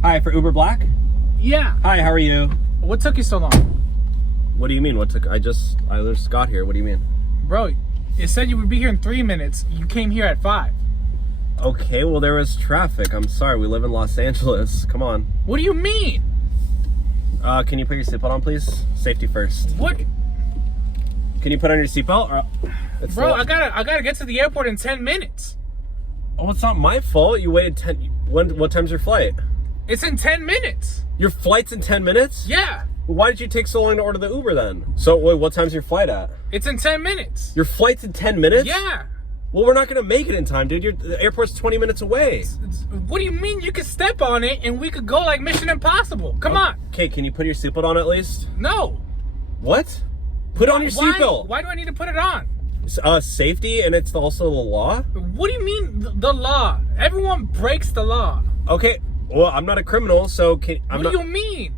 Hi, for Uber Black? Yeah. Hi, how are you? What took you so long? What do you mean? I just got here. What do you mean? Bro, it said you would be here in 3 minutes. You came here at 5. Okay, well, there was traffic. I'm sorry. We live in Los Angeles. Come on. What do you mean? Can you put your seatbelt on, please? Safety first. What? Can you put on your seatbelt? Bro, I gotta get to the airport in 10 minutes. Oh, it's not my fault. You waited 10... What time's your flight? It's in 10 minutes. Your flight's in 10 minutes? Yeah. Why did you take so long to order the Uber then? So, wait, what time's your flight at? It's in 10 minutes. Your flight's in 10 minutes? Yeah. Well, we're not going to make it in time, dude. The airport's 20 minutes away. What do you mean? You could step on it and we could go like Mission Impossible. Come on. Okay, can you put your seatbelt on at least? No. What? Put on your seatbelt. Why do I need to put it on? Safety, and it's also the law? What do you mean the law? Everyone breaks the law. Okay, well, I'm not a criminal, so What do you mean?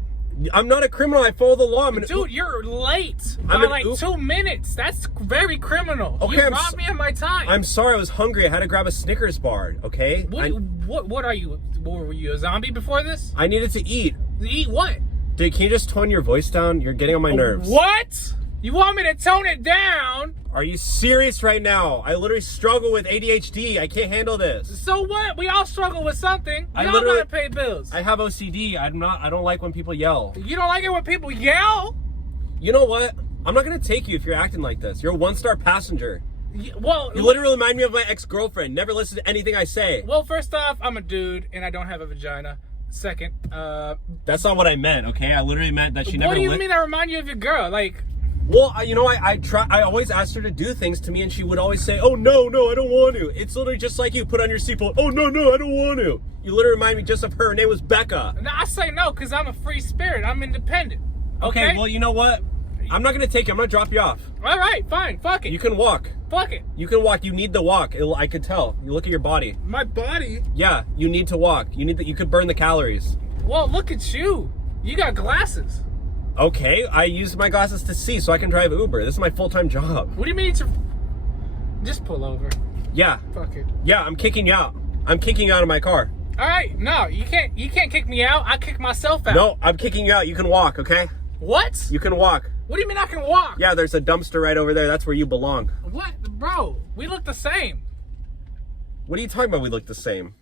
I'm not a criminal. I follow the law. Dude, you're late by like 2 minutes. That's very criminal. Okay, you robbed me of my time. I'm sorry. I was hungry. I had to grab a Snickers bar. Okay. What are you? What, were you a zombie before this? I needed to eat. Eat what? Dude, can you just tone your voice down? You're getting on my nerves. What? You want me to tone it down? Are you serious right now? I literally struggle with ADHD. I can't handle this. So what? We all struggle with something. We all gotta pay bills. I have OCD. I don't like when people yell. You don't like it when people yell? You know what? I'm not gonna take you if you're acting like this. You're a one-star passenger. Well, you literally remind me of my ex-girlfriend. Never listen to anything I say. Well, first off, I'm a dude and I don't have a vagina. Second, that's not what I meant, okay? I literally meant that she never. What do you mean I remind you of your girl? Like, well, you know, I always asked her to do things to me, and she would always say, "Oh no, I don't want to." It's literally just like you. Put on your seatbelt. Oh no, I don't want to. You literally remind me just of her. Her name was Becca. No, I say no because I'm a free spirit. I'm independent. Okay, well, you know what? I'm not gonna take you. I'm gonna drop you off. All right, fine. Fuck it. You can walk. Fuck it. You can walk. You need the walk. I could tell. You look at your body. My body? Yeah, you need to walk. You could burn the calories. Well, look at you. You got glasses. Okay, I use my glasses to see so I can drive Uber. This is my full-time job. What do you mean just pull over? Yeah. Fuck it. Yeah, I'm kicking you out. I'm kicking you out of my car. All right, no, you can't kick me out. I kick myself out. No, I'm kicking you out. You can walk, okay? What? You can walk. What do you mean I can walk? Yeah, there's a dumpster right over there. That's where you belong. What? Bro, we look the same. What are you talking about we look the same?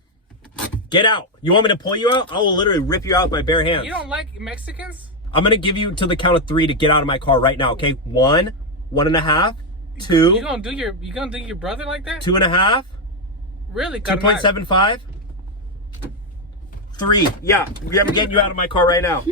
Get out. You want me to pull you out? I will literally rip you out with my bare hands. You don't like Mexicans? I'm going to give you to the count of 3 to get out of my car right now, okay? 1, 1.5, 2. You gonna do your brother like that? 2.5. Really? 2.75. 3. Yeah, I'm getting you out of my car right now.